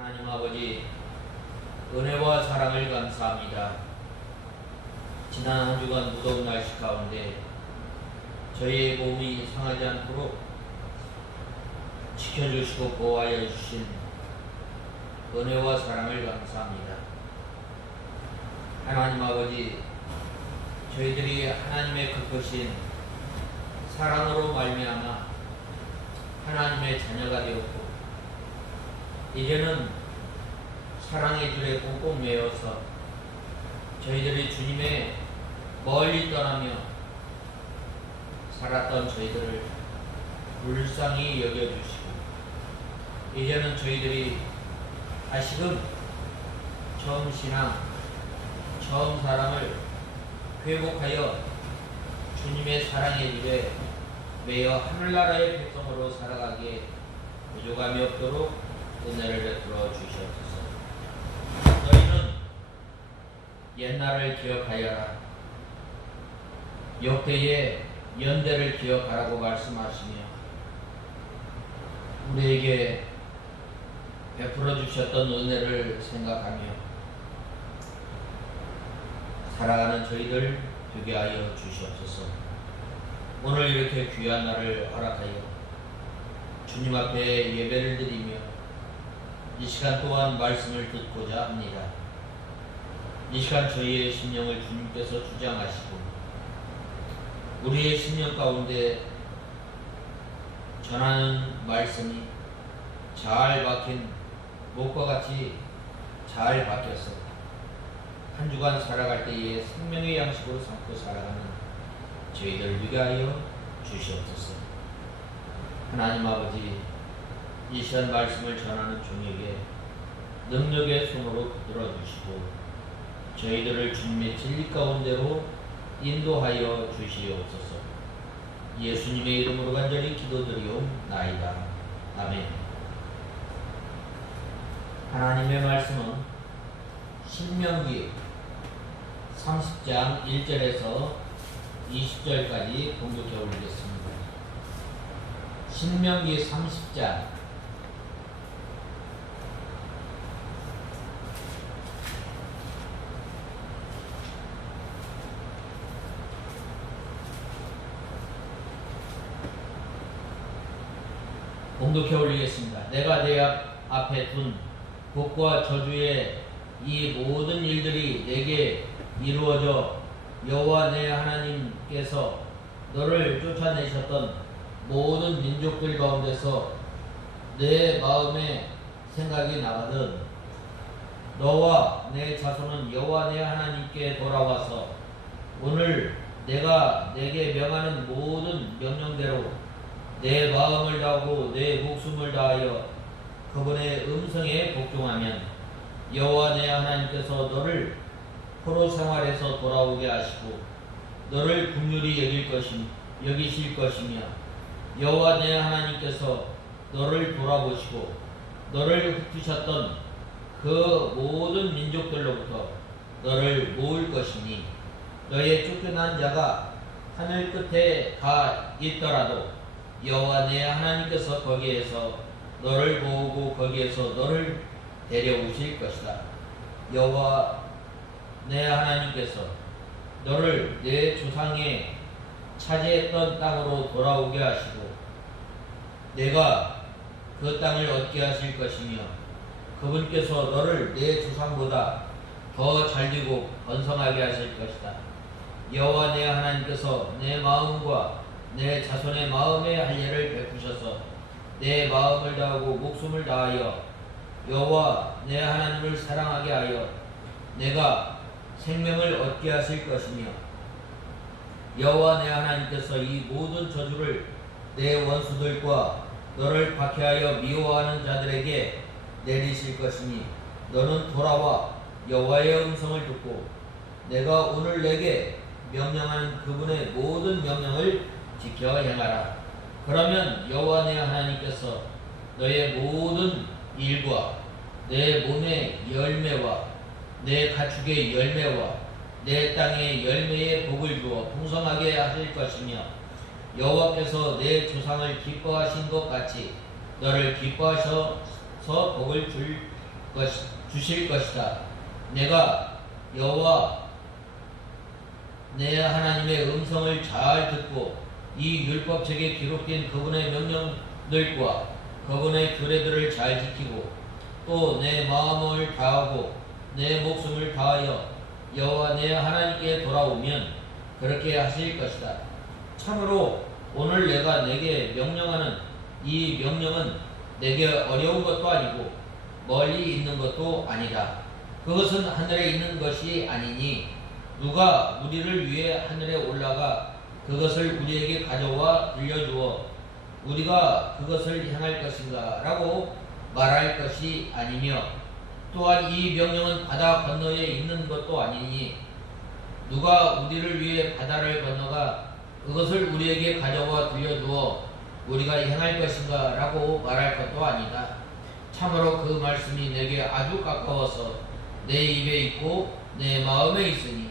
하나님 아버지, 은혜와 사랑을 감사합니다. 지난 한 주간 무더운 날씨 가운데 저희의 몸이 상하지 않도록 지켜주시고 보호하여 주신 은혜와 사랑을 감사합니다. 하나님 아버지, 저희들이 하나님의 그것인 사랑으로 말미암아 하나님의 자녀가 되었고, 이제는 사랑의 줄에 꽁꽁 매어서 저희들이 주님의 멀리 떠나며 살았던 저희들을 불쌍히 여겨주시고, 이제는 저희들이 다시금 처음 신앙, 처음 사랑을 회복하여 주님의 사랑의 길에 매여 하늘나라의 백성으로 살아가기에 부족함이 없도록 은혜를 베풀어 주시옵소서. 너희는 옛날을 기억하여라, 역대의 연대를 기억하라고 말씀하시며 우리에게 베풀어 주셨던 은혜를 생각하며 살아가는 저희들 되게 하여 주시옵소서. 오늘 이렇게 귀한 날을 허락하여 주님 앞에 예배를 드리며 이 시간 또한 말씀을 듣고자 합니다. 이 시간 저희의 심령을 주님께서 주장하시고 우리의 심령 가운데 전하는 말씀이 잘 박힌 목과 같이 잘 박혀서 한 주간 살아갈 때에 생명의 양식으로 삼고 살아가는 저희들 위하여 주시옵소서. 하나님 아버지, 이 시간 말씀을 전하는 종에게 능력의 손으로 붙들어 주시고 저희들을 주님의 진리 가운데로 인도하여 주시옵소서. 예수님의 이름으로 간절히 기도드리옵나이다. 아멘. 하나님의 말씀은 신명기 30장 1절에서 20절까지 공독해 올리겠습니다. 신명기 30장 공독해 올리겠습니다. 내가 내 앞에 둔 복과 저주의 이 모든 일들이 내게 이루어져 여호와 내 하나님께서 너를 쫓아내셨던 모든 민족들 가운데서 내 마음에 생각이 나거든. 너와 내 자손은 여호와 내 하나님께 돌아와서 오늘 내가 내게 명하는 모든 명령대로 내 마음을 다하고 내 목숨을 다하여 그분의 음성에 복종하면 여호와 내 하나님께서 너를 포로 생활에서 돌아오게 하시고 너를 긍휼히 여기실 것이며 여호와 내 하나님께서 너를 돌아보시고 너를 흩으셨던 그 모든 민족들로부터 너를 모을 것이니 너의 쫓겨난 자가 하늘 끝에 가 있더라도 여호와 내 하나님께서 거기에서 너를 모으고 거기에서 너를 데려오실 것이다. 여호와 내 하나님께서 너를 내 조상의 차지했던 땅으로 돌아오게 하시고 내가 그 땅을 얻게 하실 것이며 그분께서 너를 내 조상보다 더 잘되고 번성하게 하실 것이다. 여호와 내 하나님께서 내 마음과 내 자손의 마음에 할례를 베푸셔서 내 마음을 다하고 목숨을 다하여 여호와 내 하나님을 사랑하게 하여 내가 생명을 얻게 하실 것이며 여호와 내 하나님께서 이 모든 저주를 내 원수들과 너를 박해하여 미워하는 자들에게 내리실 것이니 너는 돌아와 여호와의 음성을 듣고 내가 오늘 내게 명령하는 그분의 모든 명령을 지켜 행하라. 그러면 여호와 내 하나님께서 너의 모든 일과 내 몸의 열매와 내 가축의 열매와 내 땅의 열매의 복을 주어 풍성하게 하실 것이며 여호와께서 내 조상을 기뻐하신 것 같이 너를 기뻐하셔서 복을 줄 주실 것이다. 내가 여호와 내 하나님의 음성을 잘 듣고 이 율법책에 기록된 그분의 명령들과 그분의 규례들을 잘 지키고 또 내 마음을 다하고 내 목숨을 다하여 여호와 내 하나님께 돌아오면 그렇게 하실 것이다. 참으로 오늘 내가 내게 명령하는 이 명령은 내게 어려운 것도 아니고 멀리 있는 것도 아니다. 그것은 하늘에 있는 것이 아니니 누가 우리를 위해 하늘에 올라가 그것을 우리에게 가져와 들려주어 우리가 그것을 행할 것인가 라고 말할 것이 아니며 또한 이 명령은 바다 건너에 있는 것도 아니니 누가 우리를 위해 바다를 건너가 그것을 우리에게 가져와 들려주어 우리가 행할 것인가 라고 말할 것도 아니다. 참으로 그 말씀이 내게 아주 가까워서 내 입에 있고 내 마음에 있으니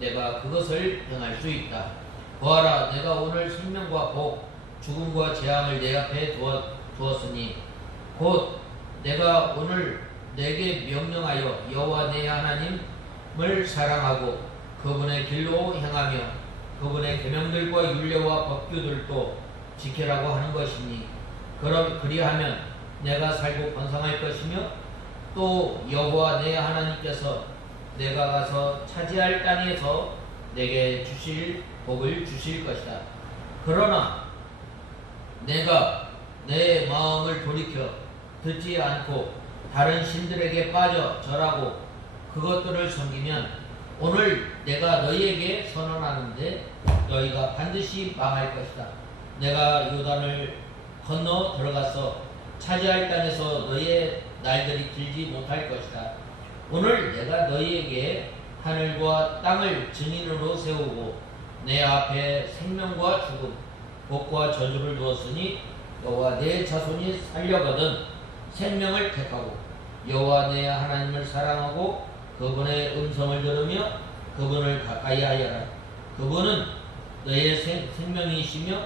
내가 그것을 행할 수 있다. 보아라, 내가 오늘 생명과 복, 죽음과 재앙을 내 앞에 두었으니 곧 내가 오늘 내게 명령하여 여호와 내 하나님을 사랑하고 그분의 길로 행하며 그분의 계명들과 율례와 법규들도 지키라고 하는 것이니 그리하면 내가 살고 번성할 것이며 또 여호와 내 하나님께서 내가 가서 차지할 땅에서 내게 주실 복을 주실 것이다. 그러나 내가 내 마음을 돌이켜 듣지 않고 다른 신들에게 빠져 절하고 그것들을 섬기면 오늘 내가 너희에게 선언하는데 너희가 반드시 망할 것이다. 내가 요단을 건너 들어가서 차지할 땅에서 너희의 날들이 길지 못할 것이다. 오늘 내가 너희에게 하늘과 땅을 증인으로 세우고 내 앞에 생명과 죽음, 복과 저주를 두었으니 여호와 내 자손이 살려거든 생명을 택하고 여호와 내 하나님을 사랑하고 그분의 음성을 들으며 그분을 가까이 하여라. 그분은 너의 생명이시며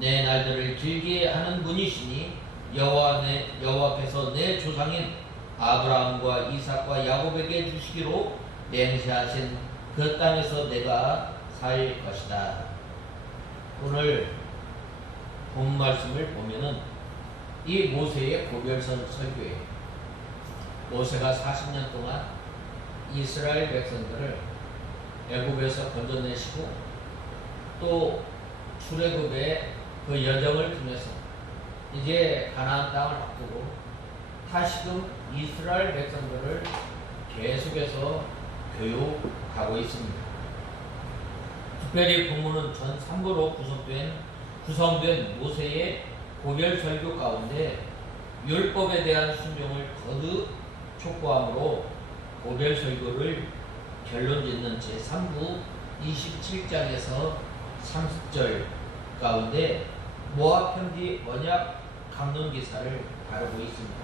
내 날들을 길게 하는 분이시니 여호와께서 내 조상인 아브라함과 이삭과 야곱에게 주시기로 맹세하신 그 땅에서 내가 살 것이다. 오늘 본 말씀을 보면은 이 모세의 고별선 설교예요. 모세가 40년 동안 이스라엘 백성들을 애굽에서 건져내시고 또 출애굽의 그 여정을 통해서 이제 가나안 땅을 앞두고 다시금 이스라엘 백성들을 계속해서 교육하고 있습니다. 특별히 본문은 전 3부로 구성된 모세의 고별 설교 가운데 율법에 대한 순종을 거듭 촉구함으로 고별 설교를 결론짓는 제3부 27장에서 30절 가운데 모압 편지 언약 강론 기사를 다루고 있습니다.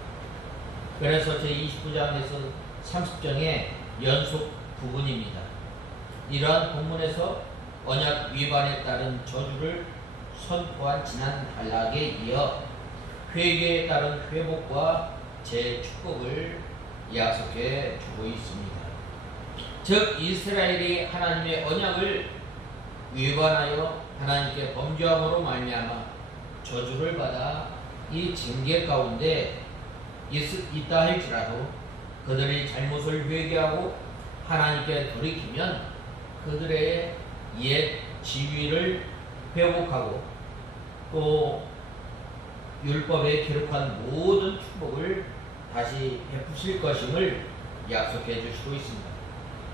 그래서 제29장에서 30장의 연속 부분입니다. 이러한 본문에서 언약 위반에 따른 저주를 선포한 지난 단락에 이어 회개에 따른 회복과 재축복을 약속해 주고 있습니다. 즉 이스라엘이 하나님의 언약을 위반하여 하나님께 범죄함으로 말미암아 저주를 받아 이 징계 가운데 있다 할지라도 그들이 잘못을 회개하고 하나님께 돌이키면 그들의 옛 지위를 회복하고 또 율법에 기록한 모든 축복을 다시 베푸실 것임을 약속해 주시고 있습니다.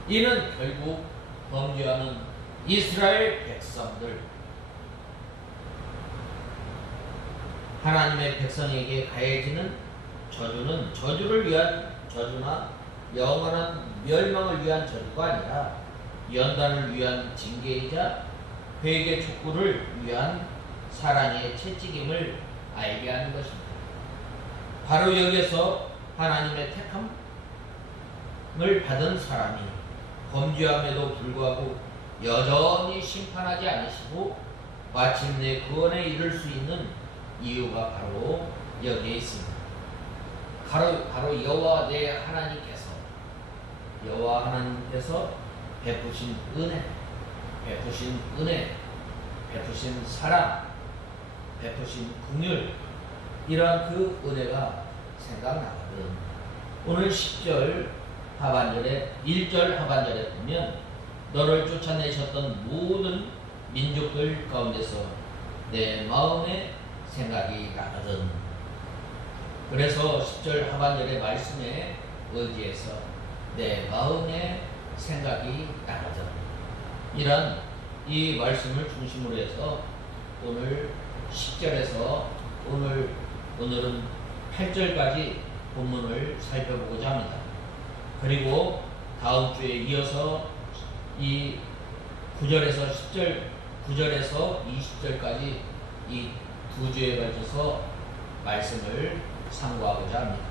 이는 결국 범죄하는 이스라엘 백성들, 하나님의 백성에게 가해지는 저주는 저주를 위한 저주나 영원한 멸망을 위한 저주가 아니라 연단을 위한 징계이자 회개 촉구를 위한 사랑의 채찍임을 알게 하는 것입니다. 바로 여기서 하나님의 택함을 받은 사람이 범죄함에도 불구하고 여전히 심판하지 않으시고 마침내 구원에 이를 수 있는 이유가 바로 여기에 있습니다. 바로 여호와 내 하나님께서 베푸신 은혜, 베푸신 사랑, 베푸신 긍휼, 이러한 그 은혜가 생각나거든. 오늘 10절 하반절에 1절 하반절에 보면 너를 쫓아내셨던 모든 민족들 가운데서 내 마음에 생각이 나거든. 그래서 10절 하반절의 말씀에 의지해서 내 마음에 생각이 나거든. 이런 이 말씀을 중심으로 해서 오늘 10절에서 오늘은 8절까지 본문을 살펴보고자 합니다. 그리고 다음 주에 이어서 이 9절에서 20절까지 이 두 주에 걸쳐서 말씀을 상고하고자 합니다.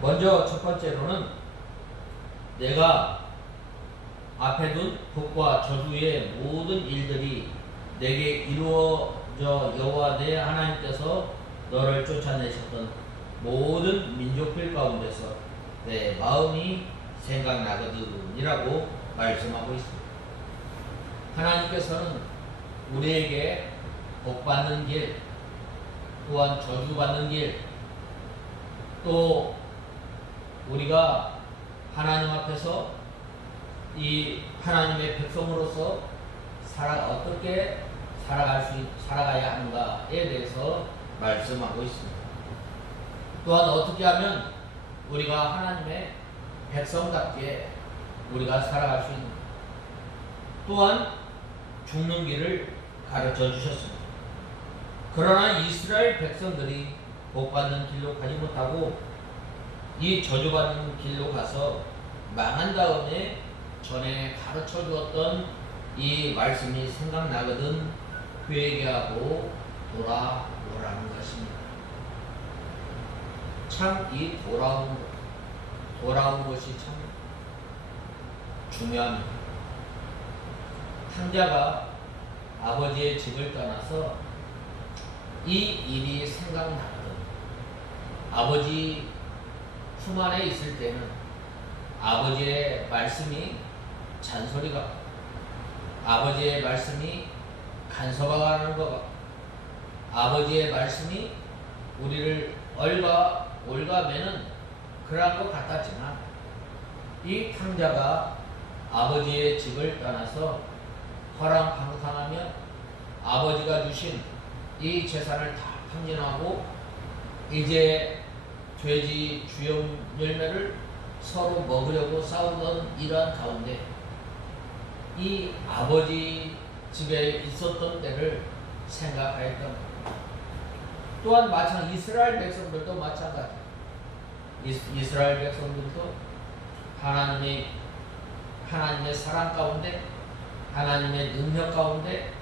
먼저 첫 번째로는 내가 앞에 둔 복과 저주의 모든 일들이 내게 이루어져 여호와 내 하나님께서 너를 쫓아내셨던 모든 민족들 가운데서 내 마음이 생각나거든 이라고 말씀하고 있습니다. 하나님께서는 우리에게 복받는 길, 또한 저주받는 길, 또 우리가 하나님 앞에서 이 하나님의 백성으로서 어떻게 살아가야 하는가에 대해서 말씀하고 있습니다. 또한 어떻게 하면 우리가 하나님의 백성답게 우리가 살아갈 수 있는가, 또한 죽는 길을 가르쳐 주셨습니다. 그러나 이스라엘 백성들이 복받는 길로 가지 못하고 이 저주받는 길로 가서 망한 다음에 전에 가르쳐 주었던 이 말씀이 생각나거든 회개하고 돌아오라는 것입니다. 참 이 돌아온 것이 참 중요합니다. 탕자가 아버지의 집을 떠나서 이 일이 생각나거든. 아버지 품 안에 있을 때는 아버지의 말씀이 잔소리가, 아버지의 말씀이 간섭하는 것 같고, 아버지의 말씀이 우리를 올가매는 그러한 것 같았지만, 이 탕자가 아버지의 집을 떠나서 허랑방탕하며 아버지가 주신 이 재산을 다 탕진하고 이제 돼지 주염 열매를 서로 먹으려고 싸우던 이러한 가운데 이 아버지 집에 있었던 때를 생각하였던 겁니다. 또한 이스라엘 백성들도 마찬가지. 이스라엘 백성들도 하나님의 사랑 가운데, 하나님의 능력 가운데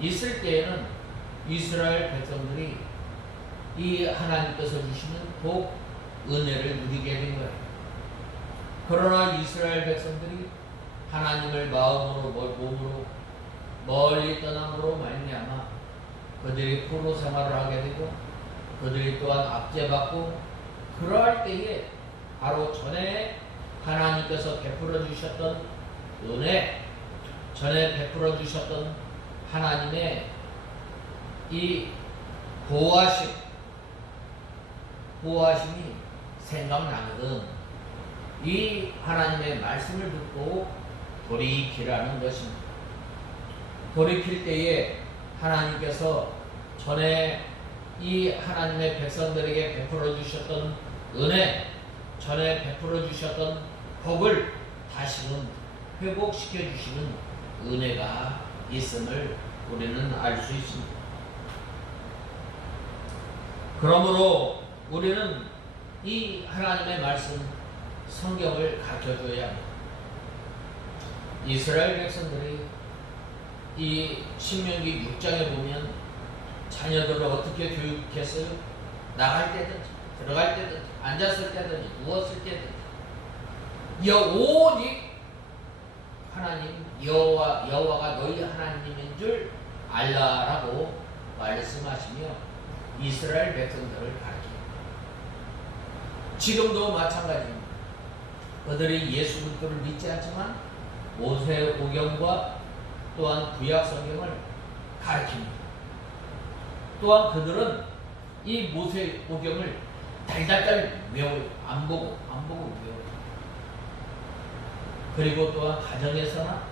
있을 때에는 이스라엘 백성들이 이 하나님께서 주시는 복, 은혜를 누리게 된 거예요. 그러나 이스라엘 백성들이 하나님을 마음으로 몸으로 멀리 떠남으로 말미암아 그들이 포로 생활을 하게 되고 그들이 또한 압제받고, 그러할 때에 바로 전에 하나님께서 베풀어 주셨던 은혜, 전에 베풀어 주셨던 하나님의 이 보호하심이 생각나거든. 이 하나님의 말씀을 듣고 돌이키라는 것입니다. 돌이킬 때에 하나님께서 전에 이 하나님의 백성들에게 베풀어 주셨던 은혜, 전에 베풀어 주셨던 복을 다시금 회복시켜 주시는 은혜가 있음을 우리는 알 수 있습니다. 그러므로 우리는 이 하나님의 말씀, 성경을 가르쳐줘야 합니다. 이스라엘 백성들이 이 신명기 6장에 보면 자녀들을 어떻게 교육했어요? 나갈 때든지 들어갈 때든지 앉았을 때든지 누웠을 때든지 오직 하나님 여호와가 너희 하나님인 줄 알라라고 말씀하시며 이스라엘 백성들을 가르칩니다. 지금도 마찬가지입니다. 그들이 예수 그리스도를 믿지 않지만 모세 오경과 또한 구약 성경을 가르칩니다. 또한 그들은 이 모세 오경을 달달달 외워요. 안 보고 외워요. 그리고 또한 가정에서나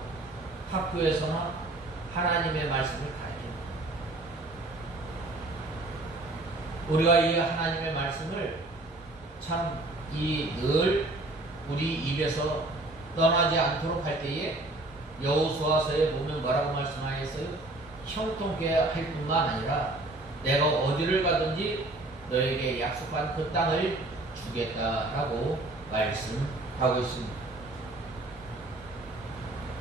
학교에서나 하나님의 말씀을 가르칩니다. 우리가 이 하나님의 말씀을 참 늘 우리 입에서 떠나지 않도록 할 때에 여호수아서에 보면 뭐라고 말씀하셨어요? 형통케 할 뿐만 아니라 내가 어디를 가든지 너에게 약속한 그 땅을 주겠다라고 말씀하고 있습니다.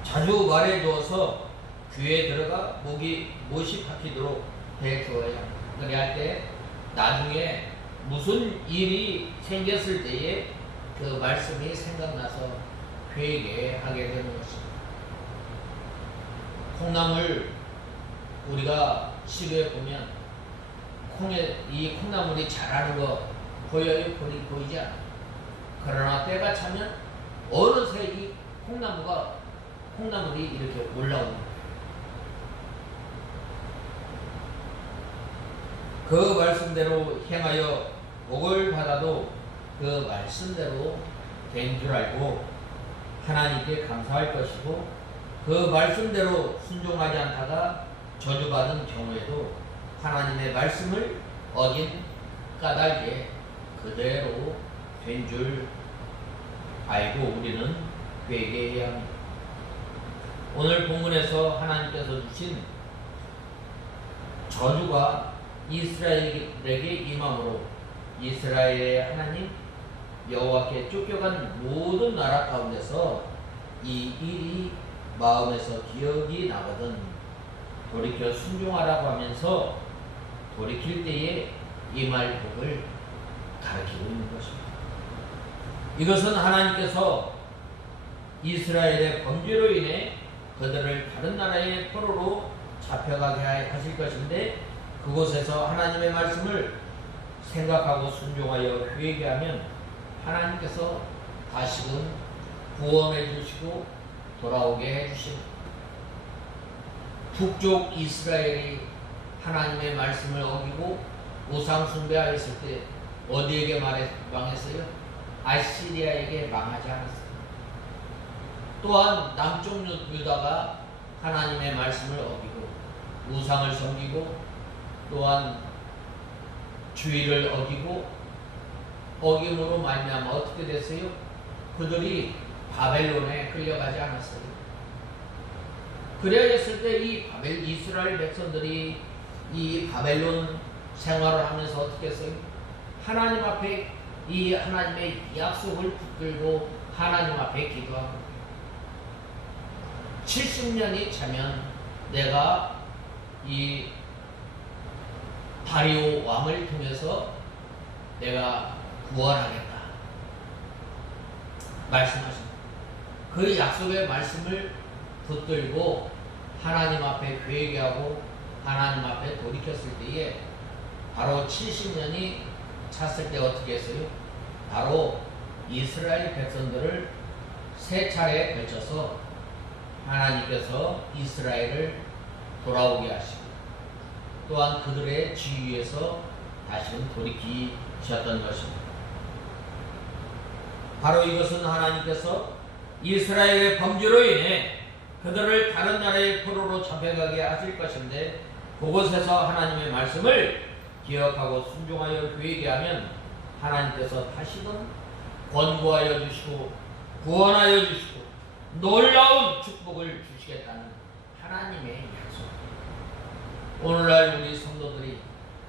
자주 말해두어서 귀에 들어가 못이 박히도록 해주어야 합니다. 그렇게 할 때 나중에 무슨 일이 생겼을 때에 그 말씀이 생각나서 회개하게 되는 것입니다. 콩나물 우리가 시루에 보면 이 콩나물이 자라는 거 보여요? 보이지 않아요. 그러나 때가 차면 어느새 이 콩나물이 이렇게 올라옵니다. 그 말씀대로 행하여 복을 받아도 그 말씀대로 된 줄 알고 하나님께 감사할 것이고 그 말씀대로 순종하지 않다가 저주받은 경우에도 하나님의 말씀을 어긴 까닭에 그대로 된 줄 알고 우리는 회개해야 합니다. 오늘 본문에서 하나님께서 주신 저주가 이스라엘에게 임함으로 이스라엘의 하나님 여호와께 쫓겨간 모든 나라 가운데서 이 일이 마음에서 기억이 나거든 돌이켜 순종하라고 하면서 돌이킬 때에 임할 복을 가르치고 있는 것입니다. 이것은 하나님께서 이스라엘의 범죄로 인해 그들을 다른 나라의 포로로 잡혀가게 하실 것인데 그곳에서 하나님의 말씀을 생각하고 순종하여 회개하면 하나님께서 다시금 구원해 주시고 돌아오게 해 주십니다. 북쪽 이스라엘이 하나님의 말씀을 어기고 우상 숭배하였을 때 어디에게 망했어요? 아시리아에게 망하지 않았어요. 또한 남쪽 유다가 하나님의 말씀을 어기고 우상을 섬기고 또한 주의를 어기고 어김으로 말미암아 어떻게 됐어요? 그들이 바벨론에 끌려가지 않았어요. 그래야 했을 때 이 이스라엘 백성들이 이 바벨론 생활을 하면서 어떻게 했어요? 하나님 앞에 이 하나님의 약속을 붙들고 하나님 앞에 기도하고 70년이 차면 내가 이 다리오 왕을 통해서 내가 구원하겠다 말씀하십니다. 그 약속의 말씀을 붙들고 하나님 앞에 회개하고 하나님 앞에 돌이켰을 때에 바로 70년이 찼을 때 어떻게 했어요? 바로 이스라엘 백성들을 세 차례에 걸쳐서 하나님께서 이스라엘을 돌아오게 하시고 또한 그들의 지위에서 다시금 돌이키셨던 것입니다. 바로 이것은 하나님께서 이스라엘의 범죄로 인해 그들을 다른 나라의 포로로 잡혀가게 하실 것인데 그곳에서 하나님의 말씀을 기억하고 순종하여 회개하면 하나님께서 다시금 권고하여 주시고 구원하여 주시고 놀라운 축복을 주시겠다는 하나님의 약속. 오늘날 우리 성도들이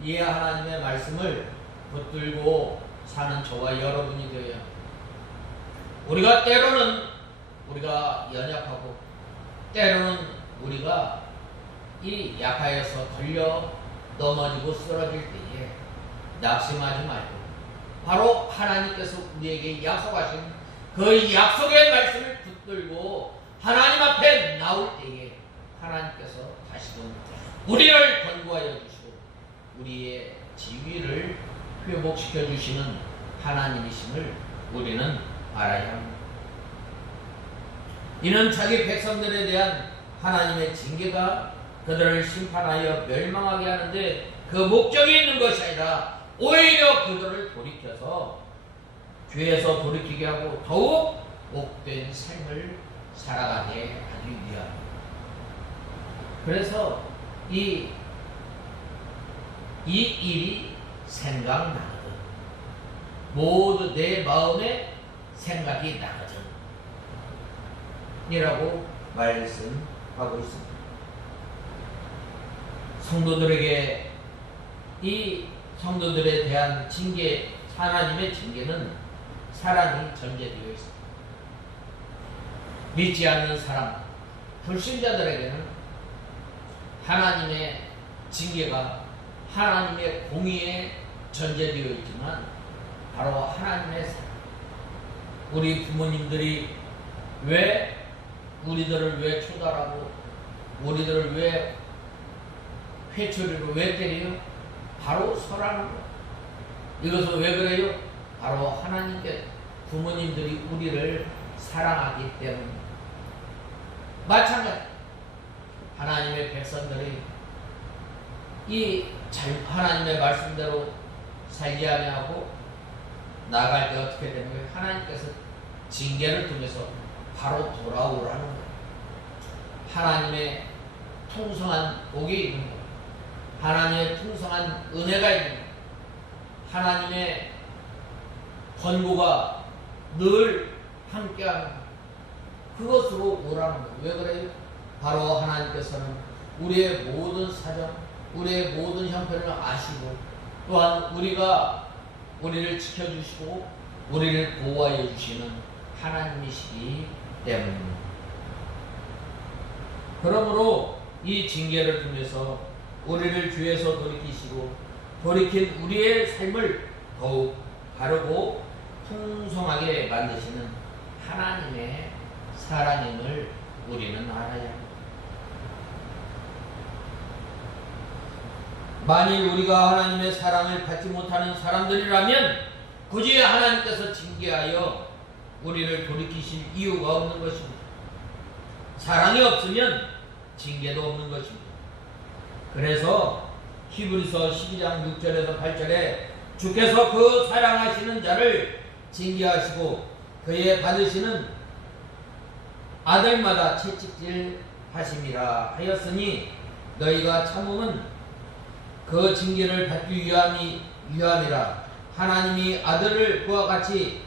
이 하나님의 말씀을 붙들고 사는 저와 여러분이 되어야 합니다. 우리가 때로는 우리가 연약하고 때로는 우리가 이 약하여서 걸려 넘어지고 쓰러질 때에 낙심하지 말고 바로 하나님께서 우리에게 약속하신 그 약속의 말씀을 붙들고 하나님 앞에 나올 때에 하나님께서 다시금 우리를 권고하여 주시고 우리의 지위를 회복시켜 주시는 하나님이심을 우리는 알아야 합니다. 이는 자기 백성들에 대한 하나님의 징계가 그들을 심판하여 멸망하게 하는데 그 목적이 있는 것이 아니라 오히려 그들을 돌이켜서 죄에서 돌이키게 하고 더욱 복된 삶을 살아가게 하기 위함. 그래서 이 일이 생각나거든. 모두 내 마음에 생각이 나거든. 이라고 말씀하고 있습니다. 성도들에게 이 성도들에 대한 징계, 하나님의 징계는 사랑이 전제되어 있습니다. 믿지 않는 사람, 불신자들에게는 하나님의 징계가 하나님의 공의에 전제되어 있지만 바로 하나님의 사랑. 우리 부모님들이 우리들을 왜 초달하고 우리들을 왜 회초리로 왜 때려요? 바로 설하는 거예요. 이것은 왜 그래요? 바로 하나님께 부모님들이 우리를 사랑하기 때문입니다. 마찬가지 하나님의 백성들이 하나님의 말씀대로 살지 아니하고 나아갈 때 어떻게 되는 거예요? 하나님께서 징계를 통해서 바로 돌아오라는 거예요. 하나님의 풍성한 복이 있는 거예요. 하나님의 풍성한 은혜가 있는 거예요. 하나님의 권고가 늘 함께하는 거예요. 그것으로 오라는 거예요. 왜 그래요? 바로 하나님께서는 우리의 모든 사정, 우리의 모든 형편을 아시고 또한 우리를 지켜주시고 우리를 보호하여 주시는 하나님이시기 때문입니다. 그러므로 이 징계를 통해서 우리를 죄에서 돌이키시고 돌이킨 우리의 삶을 더욱 바르고 풍성하게 만드시는 하나님의 사랑임을 우리는 알아야 합니다. 만일 우리가 하나님의 사랑을 받지 못하는 사람들이라면 굳이 하나님께서 징계하여 우리를 돌이키실 이유가 없는 것입니다. 사랑이 없으면 징계도 없는 것입니다. 그래서 히브리서 12장 6절에서 8절에 주께서 그 사랑하시는 자를 징계하시고 그의 받으시는 아들마다 채찍질 하심이라 하였으니 너희가 참음은 그 징계를 받기 위함이라. 하나님이 아들을 그와 같이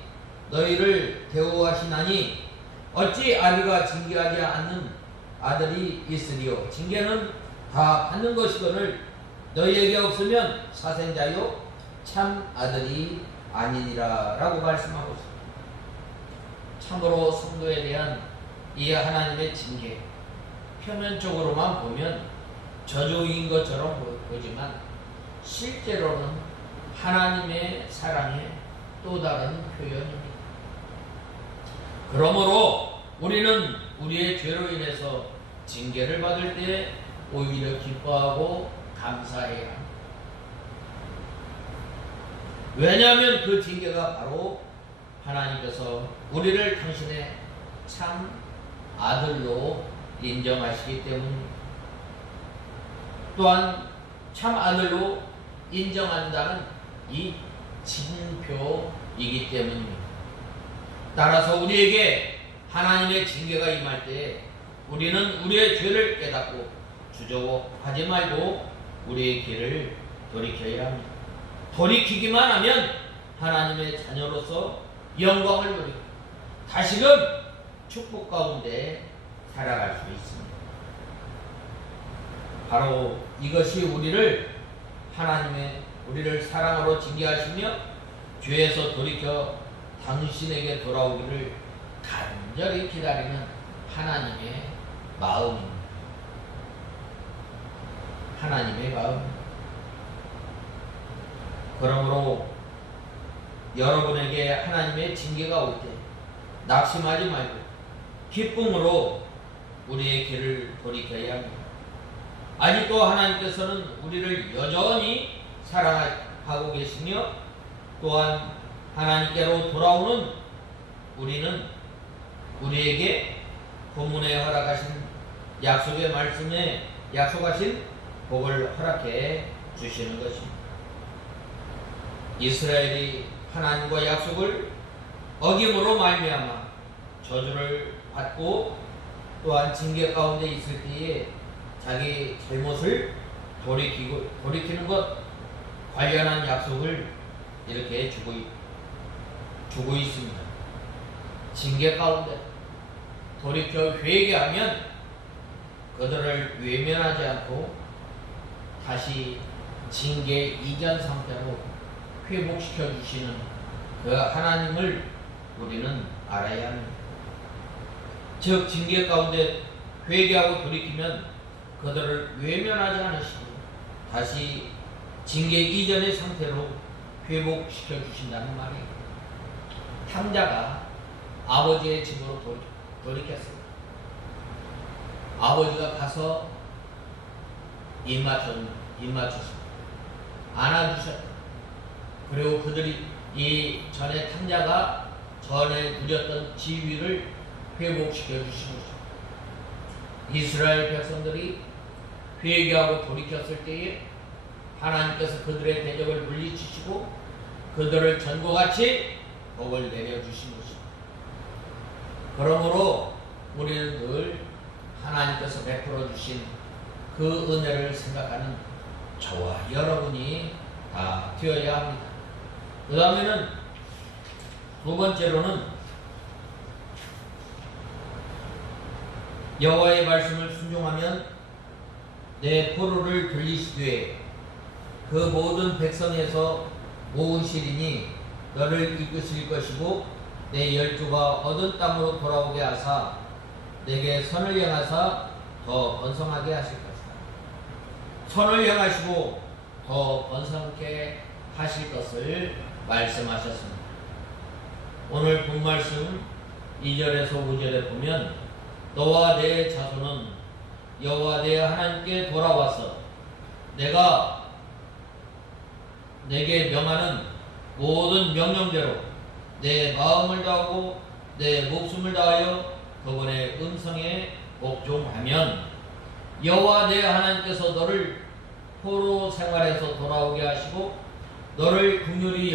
너희를 대우하시나니 어찌 아비가 징계하지 않는 아들이 있으리요. 징계는 다 받는 것이거늘 너희에게 없으면 사생자요 참 아들이 아니니라 라고 말씀하고 있습니다. 참으로 성도에 대한 이 하나님의 징계, 표면적으로만 보면 저주인 것처럼 보지만 실제로는 하나님의 사랑의 또 다른 표현입니다. 그러므로 우리는 우리의 죄로 인해서 징계를 받을 때 오히려 기뻐하고 감사해야 합니다. 왜냐하면 그 징계가 바로 하나님께서 우리를 당신의 참 아들로 인정하시기 때문입니다. 또한 참 아들로 인정한다는 이 징표이기 때문입니다. 따라서 우리에게 하나님의 징계가 임할 때 우리는 우리의 죄를 깨닫고 주저하지 말고 우리의 길을 돌이켜야 합니다. 돌이키기만 하면 하나님의 자녀로서 영광을 누리고 다시금 축복 가운데 살아갈 수 있습니다. 바로 이것이 우리를 사랑으로 징계하시며 죄에서 돌이켜 당신에게 돌아오기를 간절히 기다리는 하나님의 마음입니다. 하나님의 마음. 그러므로 여러분에게 하나님의 징계가 올 때 낙심하지 말고 기쁨으로 우리의 길을 돌이켜야 합니다. 아직도 하나님께서는 우리를 여전히 사랑하고 계시며 또한 하나님께로 돌아오는 우리는 우리에게 본문에 허락하신 약속의 말씀에 약속하신 복을 허락해 주시는 것입니다. 이스라엘이 하나님과 약속을 어김으로 말미암아 저주를 받고 또한 징계 가운데 있을 때에 자기 잘못을 돌이키는 것 관련한 약속을 이렇게 주고 있습니다. 징계 가운데 돌이켜 회개하면 그들을 외면하지 않고 다시 징계 이전 상태로 회복시켜 주시는 그 하나님을 우리는 알아야 합니다. 즉 징계 가운데 회개하고 돌이키면 그들을 외면하지 않으시고 다시 징계 이전의 상태로 회복시켜 주신다는 말이에요. 탕자가 아버지의 집으로 돌이켰습니다. 아버지가 가서 입 맞췄습니다. 안아주셨다. 그리고 그들이 이 전에 탕자가 전에 누렸던 지위를 회복시켜 주신 것입니다. 이스라엘 백성들이 회개하고 돌이켰을 때에 하나님께서 그들의 대적을 물리치시고 그들을 전구같이 복을 내려주신 것입니다. 그러므로 우리는 늘 하나님께서 베풀어 주신 그 은혜를 생각하는 저와 여러분이 다 되어야 합니다. 그 다음에는 두 번째로는 여호와의 말씀을 순종하면 내 포로를 들리시되 그 모든 백성에서 모으시리니 너를 이끄실 것이고 내 열조가 얻은 땅으로 돌아오게 하사 내게 선을 행하사 더 번성하게 하실 것이다. 선을 행하시고 더 번성케 하실 것을 말씀하셨습니다. 오늘 본 말씀 2절에서 5절에 보면 너와 내 자손은 여호와 내 하나님께 돌아와서 내가 내게 명하는 모든 명령대로 내 마음을 다하고 내 목숨을 다하여 그분의 음성에 복종하면 여호와 내 하나님께서 너를 포로 생활에서 돌아오게 하시고 너를 긍휼히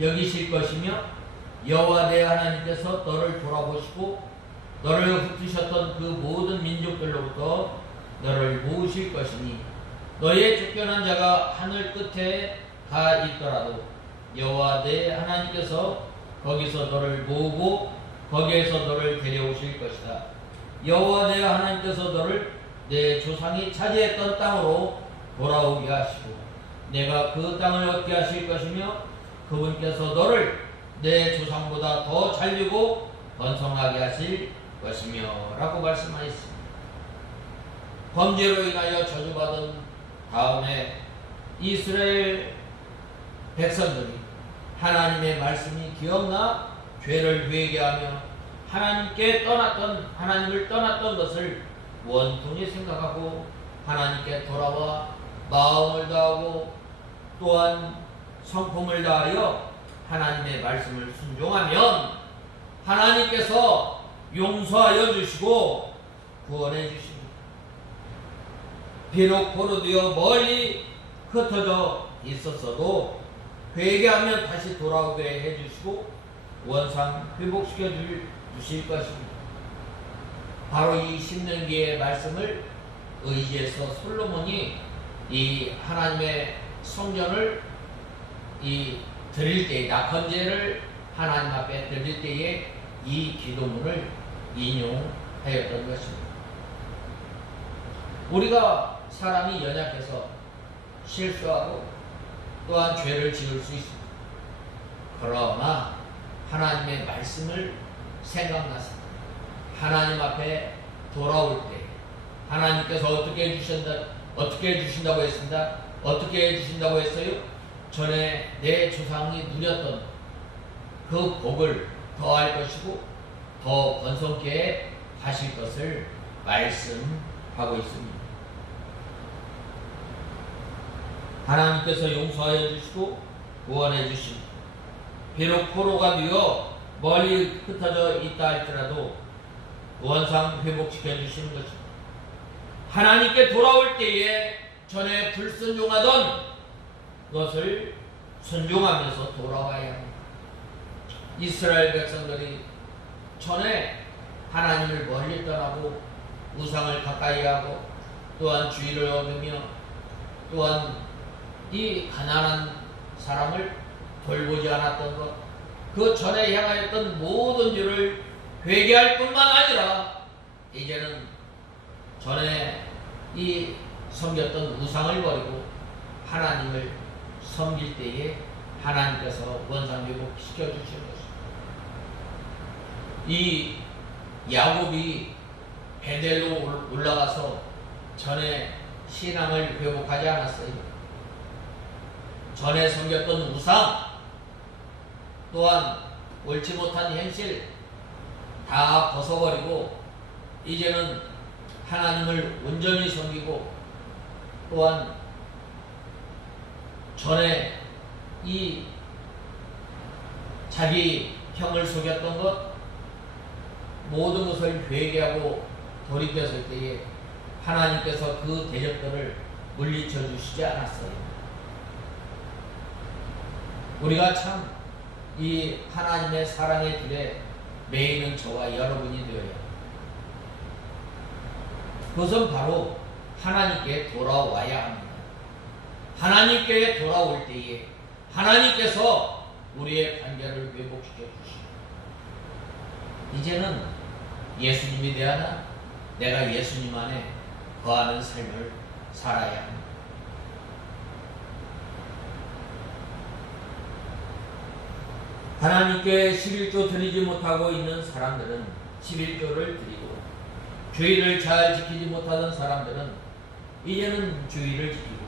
여기실 것이며 여호와 내 하나님께서 너를 돌아보시고 너를 흩으셨던 그 모든 민족들로부터 너를 모으실 것이니 너의 쫓겨난 자가 하늘 끝에 가 있더라도 여호와 내 하나님께서 거기서 너를 모으고 거기에서 너를 데려오실 것이다. 여호와 내 하나님께서 너를 내 조상이 차지했던 땅으로 돌아오게 하시고 내가 그 땅을 얻게 하실 것이며 그분께서 너를 내 조상보다 더 잘리고 번성하게 하실 것이며 라고 말씀하셨습니다. 범죄로 인하여 저주받은 다음에 이스라엘 백성들이 하나님의 말씀이 기억나 죄를 회개하며 하나님을 떠났던 것을 원통히 생각하고 하나님께 돌아와 마음을 다하고 또한 성품을 다하여 하나님의 말씀을 순종하면 하나님께서 용서하여 주시고 구원해 주십니다. 비록 포로되어 멀리 흩어져 있었어도 회개하면 다시 돌아오게 해주시고 원상 회복시켜 주실 것입니다. 바로 이 신명기의 말씀을 의지해서 솔로몬이 이 하나님의 성전을 드릴 때 낙헌제를 하나님 앞에 드릴 때에 이 기도문을 인용하였던 것입니다. 우리가 사람이 연약해서 실수하고 또한 죄를 지을 수 있습니다. 그러나 하나님의 말씀을 생각나서 하나님 앞에 돌아올 때 하나님께서 어떻게 해주신다고 했습니다. 어떻게 해주신다고 했어요? 전에 내 조상이 누렸던 그 복을 더할 것이고 더 번성케 하실 것을 말씀하고 있습니다. 하나님께서 용서하여 주시고 구원해 주심. 비록 포로가 되어 멀리 흩어져 있다 할지라도 구원상 회복시켜 주시는 것입니다. 하나님께 돌아올 때에 전에 불순종하던 것을 순종하면서 돌아와야 합니다. 이스라엘 백성들이 전에 하나님을 멀리 떠나고 우상을 가까이 하고 또한 주의를 얻으며 또한 이 가난한 사람을 돌보지 않았던 것, 그 전에 향하였던 모든 죄를 회개할 뿐만 아니라 이제는 전에 이 섬겼던 우상을 버리고 하나님을 섬길 때에 하나님께서 원상 회복시켜 주시는 것입니다. 이 야곱이 베델로 올라가서 전에 신앙을 회복하지 않았어요. 전에 섬겼던 우상 또한 옳지 못한 현실 다 벗어버리고 이제는 하나님을 온전히 섬기고 또한 전에 이 자기 형을 속였던 것 모든 것을 회개하고 돌이켰을 때에 하나님께서 그 대적들을 물리쳐 주시지 않았어요. 우리가 참 이 하나님의 사랑의 길에 매이는 저와 여러분이 되어야 합니다. 그것은 바로 하나님께 돌아와야 합니다. 하나님께 돌아올 때에 하나님께서 우리의 관계를 회복시켜 주시고 이제는 예수님이 되어나 내가 예수님 안에 거하는 삶을 살아야 합니다. 하나님께 11조 드리지 못하고 있는 사람들은 11조를 드리고 주의를 잘 지키지 못하는 사람들은 이제는 주의를 지키고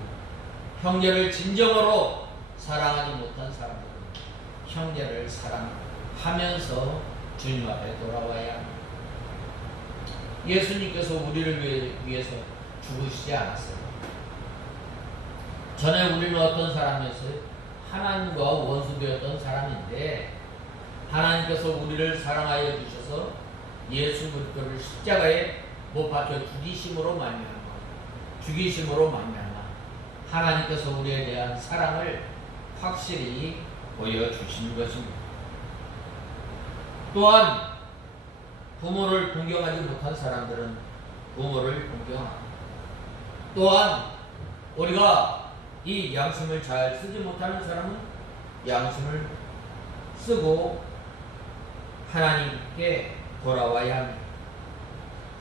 형제를 진정으로 사랑하지 못한 사람들은 형제를 사랑하면서 주님 앞에 돌아와야 합니다. 예수님께서 우리를 위해서 죽으시지 않았어요. 전에 우리는 어떤 사람이었어요? 하나님과 원수되었던 사람인데 하나님께서 우리를 사랑하여 주셔서 예수 그리스도를 십자가에 못 박혀 죽이심으로 말미암아 하나님께서 우리에 대한 사랑을 확실히 보여주신 것입니다. 또한 부모를 공경하지 못한 사람들은 부모를 공경합니다. 또한 우리가 이 양심을 잘 쓰지 못하는 사람은 양심을 쓰고 하나님께 돌아와야 합니다.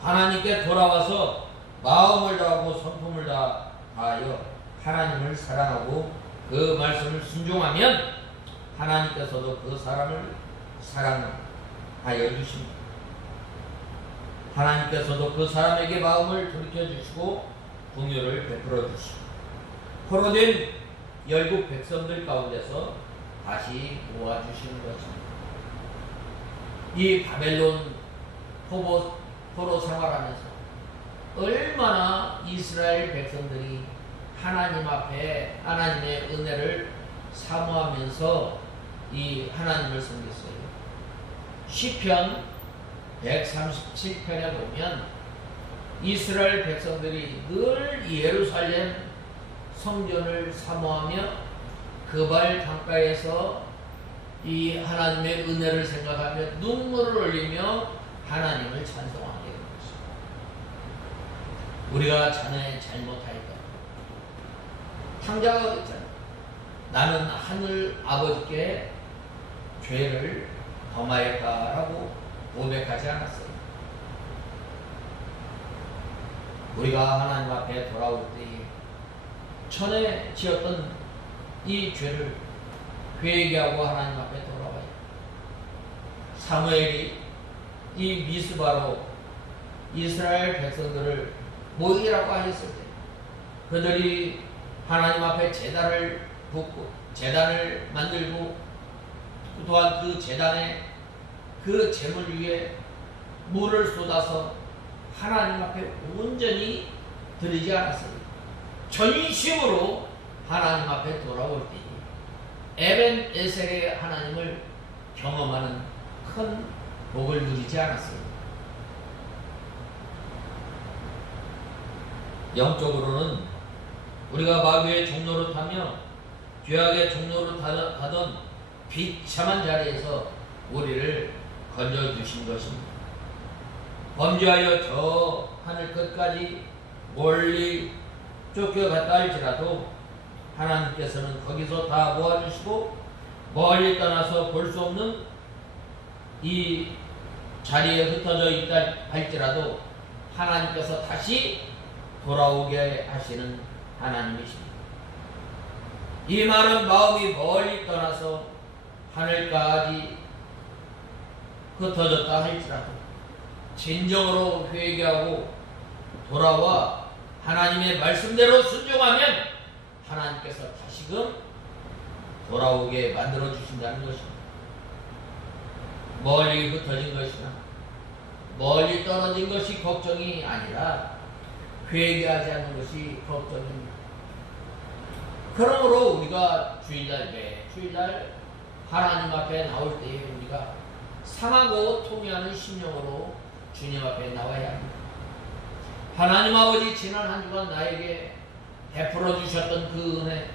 하나님께 돌아와서 마음을 다하고 성품을 다하여 하나님을 사랑하고 그 말씀을 순종하면 하나님께서도 그 사람을 사랑하여 주십니다. 하나님께서도 그 사람에게 마음을 돌이켜 주시고 긍휼을 베풀어 주시고 포로된 열국 백성들 가운데서 다시 모아주시는 것입니다. 이 바벨론 포로 생활하면서 얼마나 이스라엘 백성들이 하나님 앞에 하나님의 은혜를 사모하면서 이 하나님을 섬겼어요. 시편 137편에 보면 이스라엘 백성들이 늘 예루살렘 성전을 사모하며 그발 강가에서 이 하나님의 은혜를 생각하며 눈물을 흘리며 하나님을 찬송하게 되는 것입니다. 우리가 자네 잘못하였다. 탕자가 그랬잖아요. 나는 하늘 아버지께 죄를 범하였다라고 고백하지 않았어요. 우리가 하나님 앞에 돌아올 때에 전에 지었던 이 죄를 회개하고 하나님 앞에 돌아와요. 사무엘이 이 미스바로 이스라엘 백성들을 모이라고 하였을 때 그들이 하나님 앞에 제단을 붓고 제단을 만들고 또한 그 제단에 그 제물 위에 물을 쏟아서 하나님 앞에 온전히 드리지 않았습니다. 전심으로 하나님 앞에 돌아올 때에 에벤 에셀의 하나님을 경험하는 큰 복을 누리지 않았어요. 영적으로는 우리가 마귀의 종로를 타며 죄악의 종로를 타던 비참한 자리에서 우리를 건져주신 것입니다. 범죄하여 저 하늘 끝까지 멀리 쫓겨갔다 할지라도 하나님께서는 거기서 다 모아주시고 멀리 떠나서 볼 수 없는 이 자리에 흩어져 있다 할지라도 하나님께서 다시 돌아오게 하시는 하나님이십니다. 이 말은 마음이 멀리 떠나서 하늘까지 흩어졌다 할지라도 진정으로 회개하고 돌아와 하나님의 말씀대로 순종하면 하나님께서 다시금 돌아오게 만들어 주신다는 것입니다. 멀리 흩어진 것이나 멀리 떨어진 것이 걱정이 아니라 회개하지 않는 것이 걱정입니다. 그러므로 우리가 주일날 매 주일날 하나님 앞에 나올 때에 우리가 상하고 통회하는 심령으로 주님 앞에 나와야 합니다. 하나님 아버지, 지난 한 주간 나에게 베풀어 주셨던 그 은혜,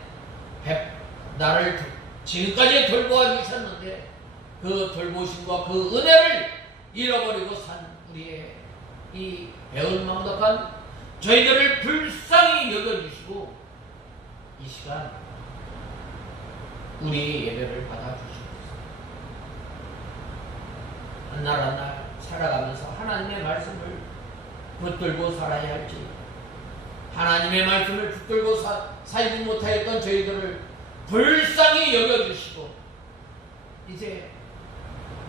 나를 지금까지 돌보아 주셨는데 그 돌보심과 그 은혜를 잃어버리고 산 우리의 이 배은망덕한 저희들을 불쌍히 여겨주시고 이 시간 우리 예배를 받아주시옵소서. 한 날 한 날 살아가면서 하나님의 말씀을 붙들고 살아야 할지, 하나님의 말씀을 붙들고 살지 못하였던 저희들을 불쌍히 여겨주시고 이제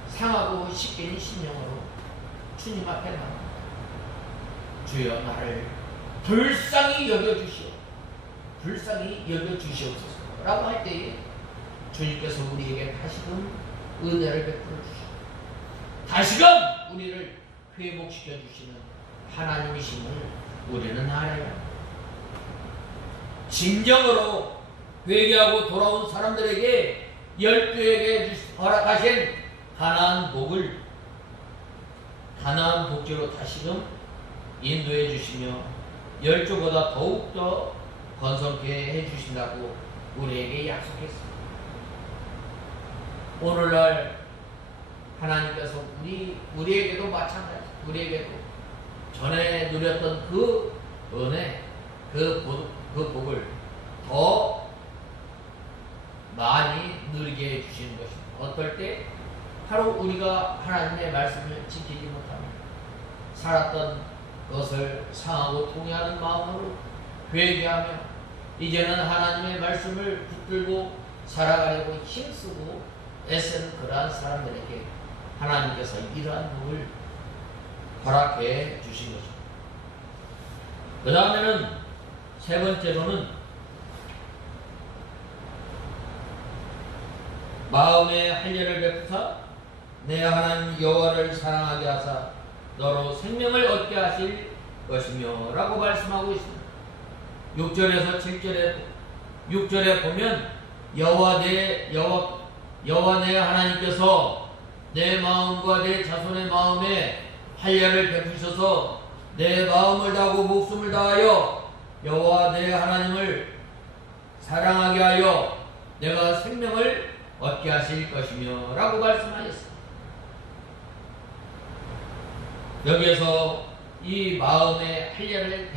상하고 씻긴 심령으로 주님 앞에 나옵니다. 주여 나를 불쌍히 여겨주시오, 불쌍히 여겨주시옵소서 라고 할 때에 주님께서 우리에게 다시금 은혜를 베풀어 주시고 다시금 우리를 회복시켜 주시는 하나님이심을 우리는 알아야 합니다. 진정으로 회개하고 돌아온 사람들에게 12에게 허락하신 가나안 복을 가나안 복지로 다시금 인도해 주시며 10조보다 더욱더 건성케 해 주신다고 우리에게 약속했습니다. 오늘날 하나님께서 우리에게도 마찬가지, 우리에게도 전에 누렸던 그 은혜, 그 복을 더 많이 누리게 해주시는 것입니다. 어떨 때? 바로 우리가 하나님의 말씀을 지키지 못하며 살았던 것을 상하고 통회하는 마음으로 회개하며 이제는 하나님의 말씀을 붙들고 살아가려고 힘쓰고 애쓰는 그러한 사람들에게 하나님께서 이러한 복을 허락해 주신 것입니다. 그 다음에는 세 번째로는 마음에 할례를 베푸사 내 하나님 여호와를 사랑하게 하사 너로 생명을 얻게 하실 것이며 라고 말씀하고 있습니다. 6절에서 6절에 보면 여호와 내 하나님께서 내 마음과 내 자손의 마음에 할례를 베푸셔서 내 마음을 다하고 목숨을 다하여 여호와 내 하나님을 사랑하게 하여 내가 생명을 얻게 하실 것이며 라고 말씀하셨습니다. 여기에서 이 마음의 할례를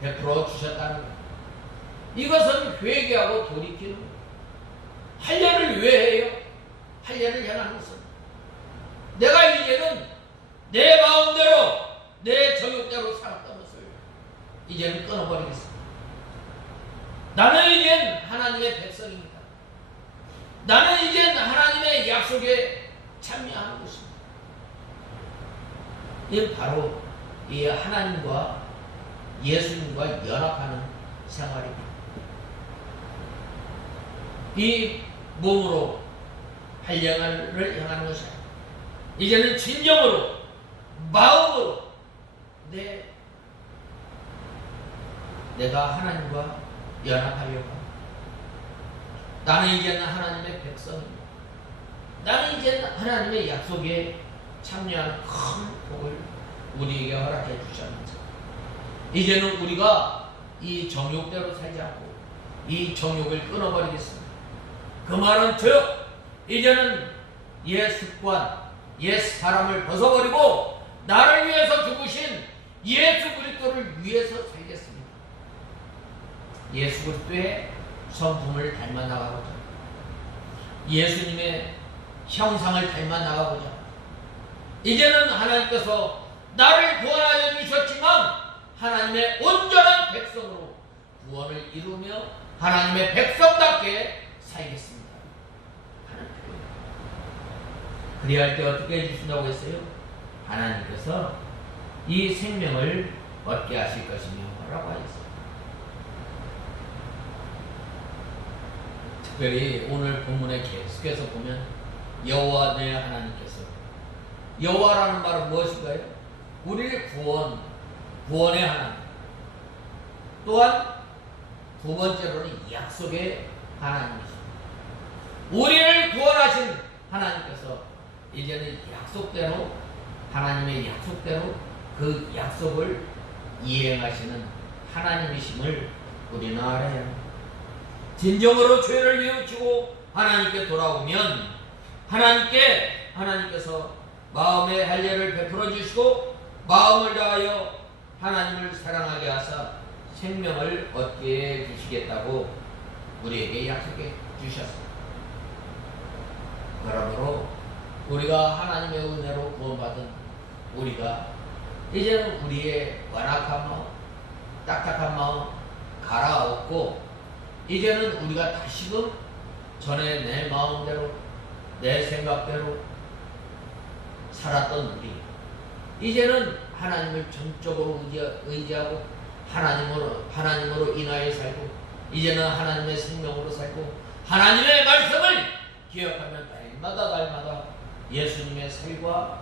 베풀어 주셨다는 것, 이것은 회개하고 돌이키는 것. 할례를 왜 해요? 할례를 행하는 것은 내가 이제는 내 마음대로 내 정욕대로 살았던 것을 이제는 끊어버리겠습니다. 나는 이젠 하나님의 백성입니다. 나는 이젠 하나님의 약속에 참여하는 것입니다. 이건 바로 이 하나님과 예수님과 연합하는 생활입니다. 이 몸으로 할례를 행하는 것이 아니라 이제는 진정으로 마음으로 내가 하나님과 연합하려고 합니다. 나는 이제는 하나님의 백성입니다. 나는 이제는 하나님의 약속에 참여하는 큰 복을 우리에게 허락해 주셨는지, 이제는 우리가 이 정욕대로 살지 않고 이 정욕을 끊어버리겠습니다. 그 말은 즉 이제는 옛 습관, 옛 사람을 벗어버리고 나를 위해서 죽으신 예수 그리스도를 위해서 살겠습니다. 예수 그리스도의 성품을 닮아 나가고자, 예수님의 형상을 닮아 나가고자, 이제는 하나님께서 나를 구원하여 주셨지만 하나님의 온전한 백성으로 구원을 이루며 하나님의 백성답게 살겠습니다. 그리할 때 어떻게 해주신다고 했어요? 하나님께서 이 생명을 얻게 하실 것이며 라고 하셨어요. 특별히 오늘 본문에 계속해서 보면 여호와 내 하나님께서, 여호와라는 말은 무엇인가요? 우리를 구원의 하나님, 또한 두 번째로는 약속의 하나님이십니다. 우리를 구원하신 하나님께서 이제는 약속대로, 하나님의 약속대로 그 약속을 이행하시는 하나님이심을 우리는 알아야 합니다. 진정으로 죄를 뉘우치고 하나님께 돌아오면 하나님께서 마음의 할례를 베풀어 주시고 마음을 다하여 하나님을 사랑하게 하사 생명을 얻게 해주시겠다고 우리에게 약속해 주셨습니다. 그러므로 우리가 하나님의 은혜로 구원받은 우리가 이제는 우리의 완악한 마음, 딱딱한 마음 갈아엎고 이제는 우리가 다시금 전에 내 마음대로, 내 생각대로 살았던 우리, 이제는 하나님을 전적으로 의지하고 하나님으로 인하여 살고, 이제는 하나님의 생명으로 살고 하나님의 말씀을 기억하며 날마다 예수님의 살과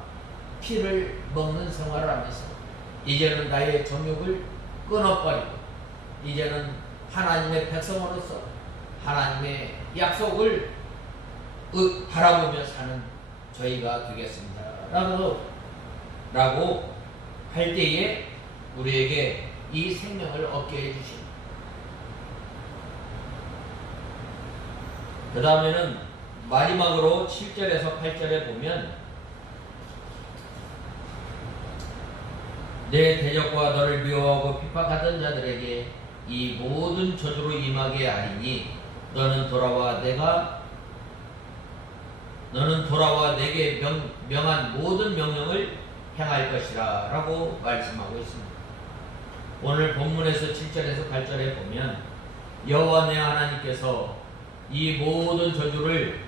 피를 먹는 생활을 하면서 이제는 나의 정욕을 끊어버리고 이제는 하나님의 백성으로서 하나님의 약속을 바라보며 사는 저희가 되겠습니다. 라고 할 때에 우리에게 이 생명을 얻게 해주십니다. 그 다음에는 마지막으로 7절에서 8절에 보면 내 대적과 너를 미워하고 핍박하던 자들에게 이 모든 저주로 임하게 하리니 너는 돌아와 내게 명한 모든 명령을 행할 것이라 라고 말씀하고 있습니다. 오늘 본문에서 7절에서 8절에 보면 여호와 내 하나님께서 이 모든 저주를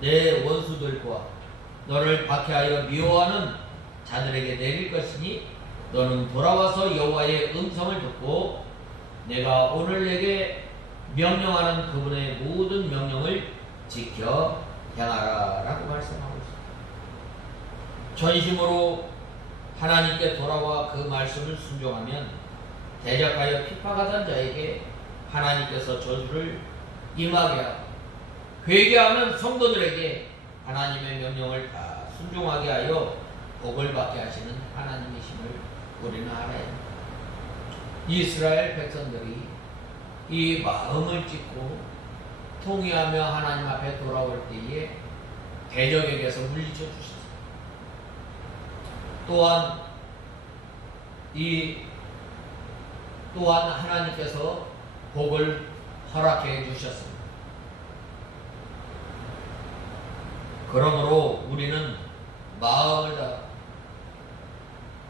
내 원수들과 너를 박해하여 미워하는 자들에게 내릴 것이니 너는 돌아와서 여호와의 음성을 듣고 내가 오늘 내게 명령하는 그분의 모든 명령을 지켜 행하라 라고 말씀하고 있습니다. 전심으로 하나님께 돌아와 그 말씀을 순종하면 대적하여 핍박하던 자에게 하나님께서 저주를 임하게 하고 회개하는 성도들에게 하나님의 명령을 다 순종하게 하여 복을 받게 하시는 하나님이심을 우리는 알아야 합니다. 이스라엘 백성들이 이 마음을 찢고 통회하며 하나님 앞에 돌아올 때에 대적에게서 물리쳐 주셨습니다. 또한 하나님께서 복을 허락해 주셨습니다. 그러므로 우리는 마음을 다,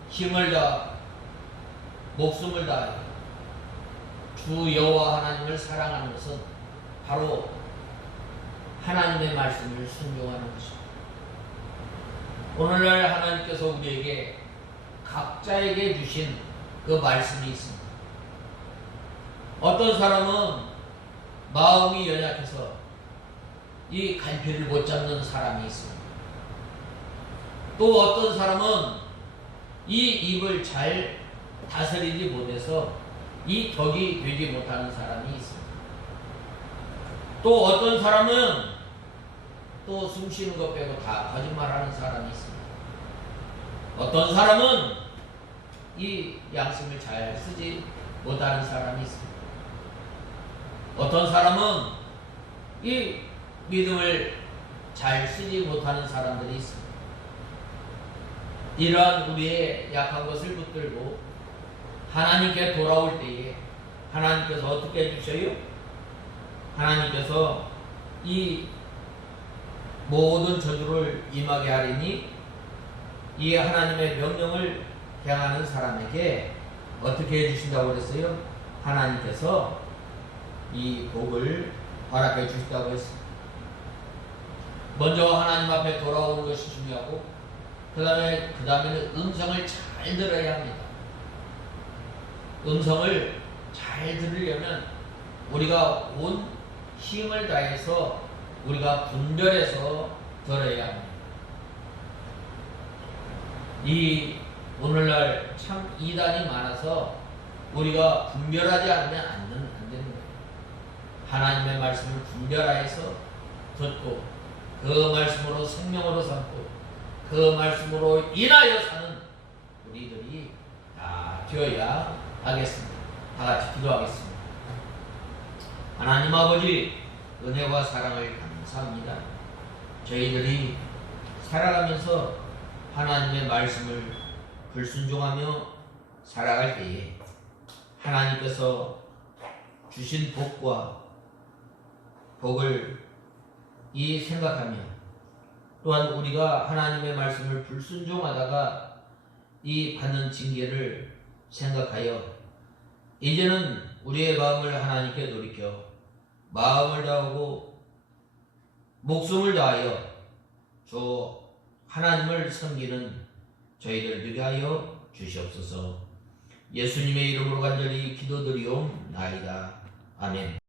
힘을 다, 목숨을 다해 주 여호와 하나님을 사랑하는 것은 바로 하나님의 말씀을 순종하는 것입니다. 오늘날 하나님께서 우리에게 각자에게 주신 그 말씀이 있습니다. 어떤 사람은 마음이 연약해서 이 갈피를 못 잡는 사람이 있습니다. 또 어떤 사람은 이 입을 잘 다스리지 못해서 이 덕이 되지 못하는 사람이 있습니다. 또 어떤 사람은 또 숨 쉬는 것 빼고 다 거짓말하는 사람이 있습니다. 어떤 사람은 이 양심을 잘 쓰지 못하는 사람이 있습니다. 어떤 사람은 이 믿음을 잘 쓰지 못하는 사람들이 있습니다. 이러한 우리의 약한 것을 붙들고 하나님께 돌아올 때에 하나님께서 어떻게 해주셔요? 하나님께서 이 모든 저주를 임하게 하리니 이 하나님의 명령을 행하는 사람에게 어떻게 해주신다고 그랬어요? 하나님께서 이 복을 허락해 주신다고 했습니다. 먼저 하나님 앞에 돌아오는 것이 중요하고 그 다음에는 음성을 잘 들어야 합니다. 음성을 잘 들으려면 우리가 온 힘을 다해서 우리가 분별해서 들어야 합니다. 이 오늘날 참 이단이 많아서 우리가 분별하지 않으면 안 되는 거예요. 하나님의 말씀을 분별하여서 듣고 그 말씀으로 생명으로 삼고 그 말씀으로 인하여 사는 우리들이 다 되어야 하겠습니다. 다 같이 기도하겠습니다. 하나님 아버지 은혜와 사랑을 감사합니다. 저희들이 살아가면서 하나님의 말씀을 불순종하며 살아갈 때에 하나님께서 주신 복을 생각하며 또한 우리가 하나님의 말씀을 불순종하다가 이 받는 징계를 생각하여 이제는 우리의 마음을 하나님께 돌이켜 마음을 다하고 목숨을 다하여 주 하나님을 섬기는 저희들 되게 하여 주시옵소서. 예수님의 이름으로 간절히 기도드리옵나이다. 아멘.